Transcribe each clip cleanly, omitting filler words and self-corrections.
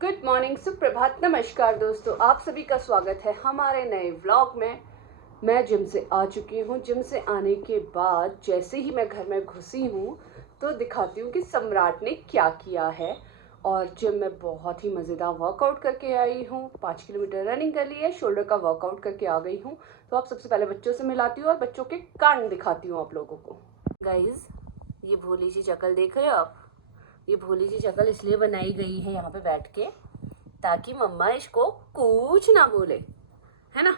Good morning, सुप्रभात, नमस्कार दोस्तों, आप सभी का स्वागत है हमारे नए व्लॉग में। मैं जिम से आ चुकी हूँ। जिम से आने के बाद जैसे ही मैं घर में घुसी हूँ तो दिखाती हूँ कि सम्राट ने क्या किया है। और जिम में बहुत ही मज़ेदार वर्कआउट करके आई हूँ। 5 किलोमीटर रनिंग कर ली है, शोल्डर का वर्कआउट करके आ गई हूँ। तो आप सबसे पहले बच्चों से मिलाती हूँ और बच्चों के कान दिखाती हूँ आप लोगों को। गाइज, ये भोली सी शक्ल देख रहे हो आप? ये भोली सी शक्ल इसलिए बनाई गई है यहाँ पे बैठ के ताकि मम्मा इसको कुछ ना बोले, है ना।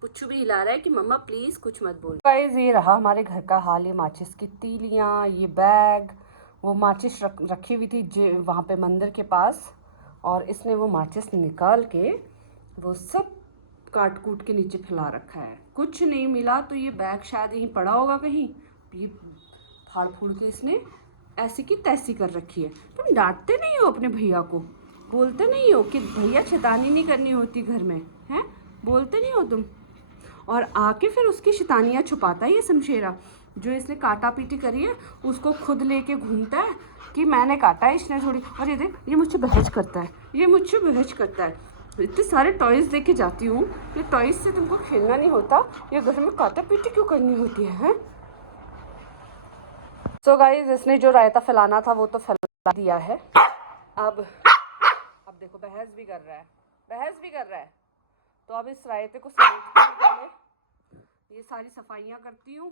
पुच्चू भी हिला रहा है कि मम्मा प्लीज कुछ मत बोल। गाइस, ये रहा हमारे घर का हाल। ये माचिस की तीलियाँ, ये बैग, वो माचिस रखी हुई थी वहाँ पे मंदिर के पास, और इसने वो माचिस निकाल के वो सब काट कूट के नीचे फैला रखा है। कुछ नहीं मिला तो ये बैग शायद यहीं पड़ा होगा कहीं। ये फाड़ फूड़ के इसने ऐसी की तैसी कर रखी है। तुम डांटते नहीं हो अपने भैया को? बोलते नहीं हो कि भैया शैतानी नहीं करनी होती घर में, हैं? बोलते नहीं हो तुम? और आके फिर उसकी शैतानियाँ छुपाता है ये शमशेरा। जो इसने काटा पीटी करी है उसको खुद लेके घूमता है कि मैंने काटा है, इसने थोड़ी। और ये देख, ये मुझसे बहस करता है, ये मुझसे बहस करता है। इतने सारे टॉयज़ देके जाती हूँ, ये टॉयज़ से तुमको खेलना नहीं होता, ये घर में काटा पीटी क्यों करनी होती है? सो गाइज, इसने जो रायता फैलाना था वो तो फैला दिया है। अब देखो, बहस भी कर रहा है, बहस भी कर रहा है। तो अब इस रायते को समेटने के लिए ये सारी सफाइयाँ करती हूँ,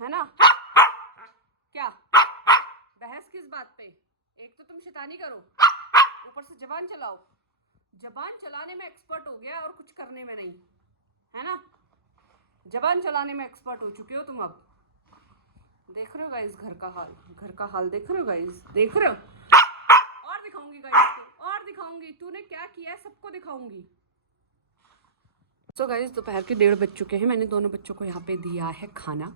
है ना। क्या बहस किस बात पे? एक तो तुम शैतानी करो, ऊपर से जबान चलाओ। जबान चलाने में एक्सपर्ट हो गया और कुछ करने में नहीं, है ना। जबान चलाने में एक्सपर्ट हो चुके हो तुम। अब देख रहे हो गाइस घर का हाल, घर का हाल देख रहे हो गाइस, देख रहे हो? और दिखाऊंगी गाइस को, और दिखाऊंगी तूने क्या किया है, सबको दिखाऊंगी। सो गाइस, दोपहर के 1:30 बज चुके हैं। मैंने दोनों बच्चों को यहाँ पे दिया है खाना।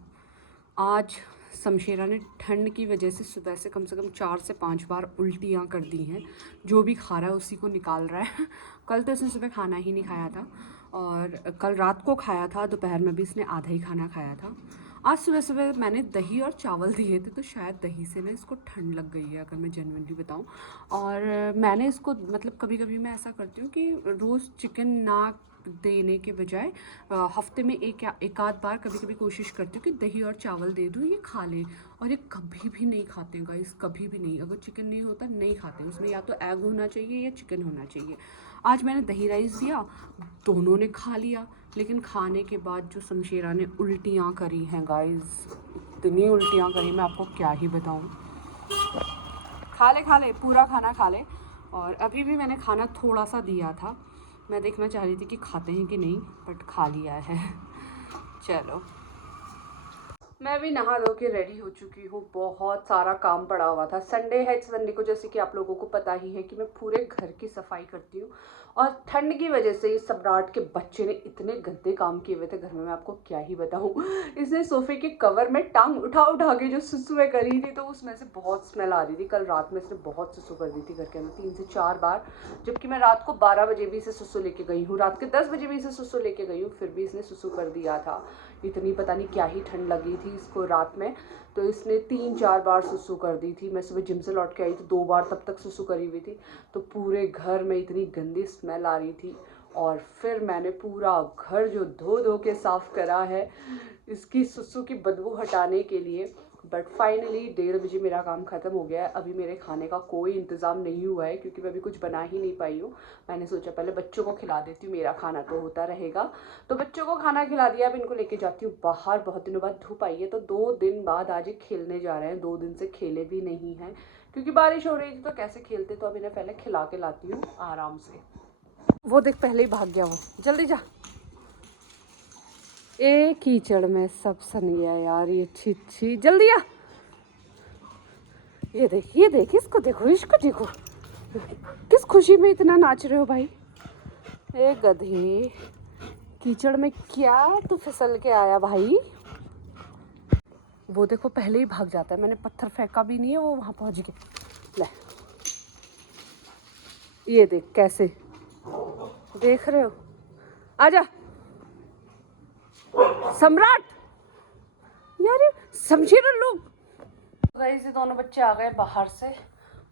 आज शमशेरा ने ठंड की वजह से सुबह से कम 4 से 5 बार उल्टियाँ कर दी हैं। जो भी खा रहा है उसी को निकाल रहा है। कल तो इसने सुबह खाना ही नहीं खाया था, और कल रात को खाया था, दोपहर में भी इसने आधा ही खाना खाया था। आज सुबह सुबह मैंने दही और चावल दिए थे, तो शायद दही से ना इसको ठंड लग गई है, अगर मैं जेन्युइनली बताऊं। और मैंने इसको मतलब कभी कभी मैं ऐसा करती हूँ कि रोज़ चिकन ना देने के बजाय हफ्ते में एक आध बार कभी कभी कोशिश करती हूँ कि दही और चावल दे दूँ, ये खा ले। और ये कभी भी नहीं खाते हैं गाइस, कभी भी नहीं। अगर चिकन नहीं होता नहीं खाते, उसमें या तो एग होना चाहिए या चिकन होना चाहिए। आज मैंने दही राइस दिया, दोनों ने खा लिया। लेकिन खाने के बाद जो शमशेरा ने उल्टियाँ करी हैं गाइस, इतनी उल्टियाँ करी मैं आपको क्या ही बताऊँ। खा ले पूरा खाना खा ले। और अभी भी मैंने खाना थोड़ा सा दिया था, मैं देखना चाह रही थी कि खाते हैं कि नहीं, बट खा लिया है। चलो, मैं भी नहा धो के रेडी हो चुकी हूँ। बहुत सारा काम पड़ा हुआ था। संडे है, संडे को जैसे कि आप लोगों को पता ही है कि मैं पूरे घर की सफाई करती हूँ। और ठंड की वजह से इस सम्राट के बच्चे ने इतने गंदे काम किए हुए थे घर में, मैं आपको क्या ही बताऊँ। इसने सोफे के कवर में टांग उठा उठा के जो सुसुएं करी थी, तो उसमें से बहुत स्मेल आ रही थी। कल रात में इसने बहुत सुसु कर दी थी घर के अंदर 3 से 4 बार, जबकि मैं रात को 12 बजे भी इसे सुसु लेके गई हूँ, रात के 10 बजे भी इसे सुसु लेके गई हूँ, फिर भी इसने सुसु कर दिया था। इतनी पता नहीं क्या ही ठंड लगी थी इसको रात में, तो इसने 3-4 बार सुसु कर दी थी। मैं सुबह जिम से लौट के आई तो 2 बार तब तक सुसु करी हुई थी। तो पूरे घर में इतनी गंदी स्मेल आ रही थी। और फिर मैंने पूरा घर जो धो धो के साफ़ करा है इसकी सुसु की बदबू हटाने के लिए। बट फाइनली 1:30 बजे मेरा काम ख़त्म हो गया है। अभी मेरे खाने का कोई इंतज़ाम नहीं हुआ है, क्योंकि मैं अभी कुछ बना ही नहीं पाई हूँ। मैंने सोचा पहले बच्चों को खिला देती हूँ, मेरा खाना तो होता रहेगा। तो बच्चों को खाना खिला दिया, अब इनको लेके जाती हूँ बाहर। बहुत दिनों बाद धूप आई है, तो 2 दिन बाद आज ये खेलने जा रहे हैं। 2 दिन से खेले भी नहीं हैं क्योंकि बारिश हो रही थी, तो कैसे खेलते। तो अब इन्हें पहले खिला के लाती हूँ आराम से। वो देख, पहले ही भाग गया वो, जल्दी जा। एक कीचड़ में सब सन गया यार, ये छी, जल्दी आ। ये देख, इसको देखो, इसको देखो, किस खुशी में इतना नाच रहे हो भाई। ए गधे, कीचड़ में क्या तू फिसल के आया भाई। वो देखो पहले ही भाग जाता है, मैंने पत्थर फेंका भी नहीं है, वो वहां पहुंच गया। ले, ये देख कैसे, देख रहे हो? आजा सम्राट, यार ये शमशेरा लोग। गाइस, ये दोनों बच्चे आ गए बाहर से।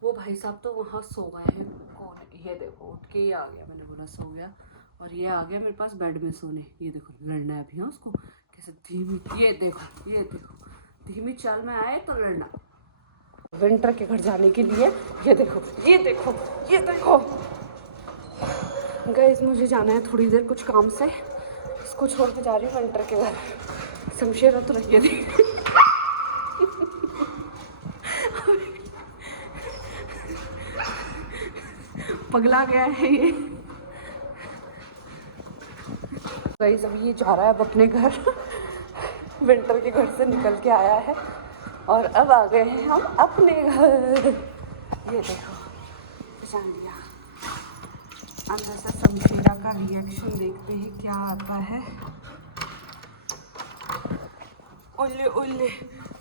वो भाई साहब तो वहाँ सो गए हैं कोने ये देखो उठ के ही आ गया, मैंने बोला सो गया, और ये आ गया मेरे पास बेड में सोने। ये देखो लड़ना है अभी, हाँ उसको कैसे धीमी, ये देखो धीमी चाल में आए तो लड़ना। विंटर के घर जाने के लिए ये देखो गाइस, मुझे जाना है थोड़ी देर कुछ काम से, इसको छोड़ के जा रही हूँ विंटर के घर। शमशेरा तो रखिए थी पगला गया है ये। गाइस अभी ये जा रहा है अब अपने घर विंटर के घर से निकल के आया है और अब आ गए हैं हम अपने घर। ये देखो जान लिया। अंदर से शमशेरा का रिएक्शन देखते हैं क्या आता है। ओले ओले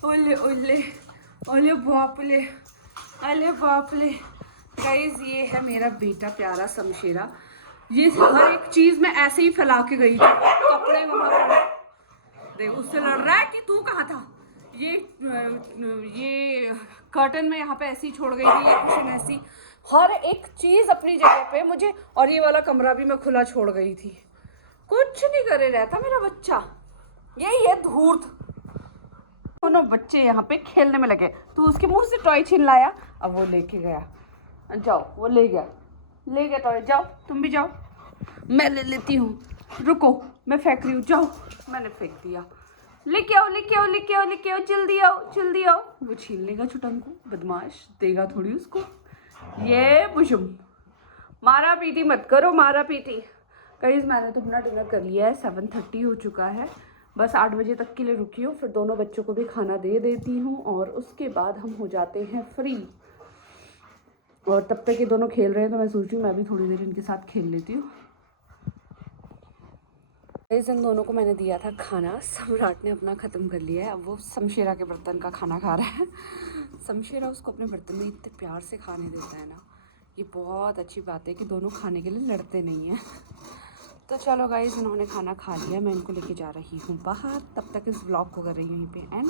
ओले ओले ओले बापले, अले बापले। गाइस ये है मेरा बेटा प्यारा शमशेरा। ये हर एक चीज में ऐसे ही फैला के गई थी, कपड़े वहां पर देख, उससे लड़ रहा है कि तू कहाँ था। ये कर्टन में यहाँ पे ऐसी छोड़ गई थी, ये कुशन ऐसी, हर एक चीज अपनी जगह पे मुझे। और ये वाला कमरा भी मैं खुला छोड़ गई थी, कुछ नहीं करे रहता मेरा बच्चा। यही है धूर्त। दोनों बच्चे यहाँ पे खेलने में लगे, तू उसके मुंह से टॉय छीन लाया, अब वो लेके गया। जाओ, वो ले गया टॉय, जाओ तुम भी जाओ, मैं ले लेती हूँ, रुको मैं फेंक रही हूँ, जाओ। मैंने फेंक दिया, लेके आओ, जल्दी आओ। वो छीन लेगा छुटंकू, बदमाश, देगा थोड़ी उसको। ये बुशुम, मारा पीटी मत करो, मारा पीटी। गाइस मैंने तो अपना डिनर कर लिया है, 7:30 हो चुका है, बस 8 बजे तक के लिए रुकी हूँ, फिर दोनों बच्चों को भी खाना दे देती हूँ और उसके बाद हम हो जाते हैं फ्री। और तब तक ये दोनों खेल रहे हैं तो मैं सोच रही हूँ मैं भी थोड़ी देर इनके साथ खेल लेती हूँ। इन दोनों को मैंने दिया था खाना, सम्राट ने अपना ख़त्म कर लिया है, अब वो शमशेरा के बर्तन का खाना खा रहा है। शमशेरा उसको अपने बर्तन में इतने प्यार से खाने देता है ना, ये बहुत अच्छी बात है कि दोनों खाने के लिए लड़ते नहीं हैं। तो चलो गाइस, इन्होंने खाना खा लिया, मैं इनको लेके जा रही हूँ बाहर। तब तक इस व्लॉग को कर रही हूँ यहीं पे एंड।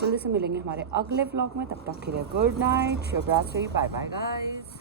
जल्दी से मिलेंगे हमारे अगले व्लॉग में, तब तक के लिए गुड नाइट, शुभ रात्रि, बाय बाय गाइस।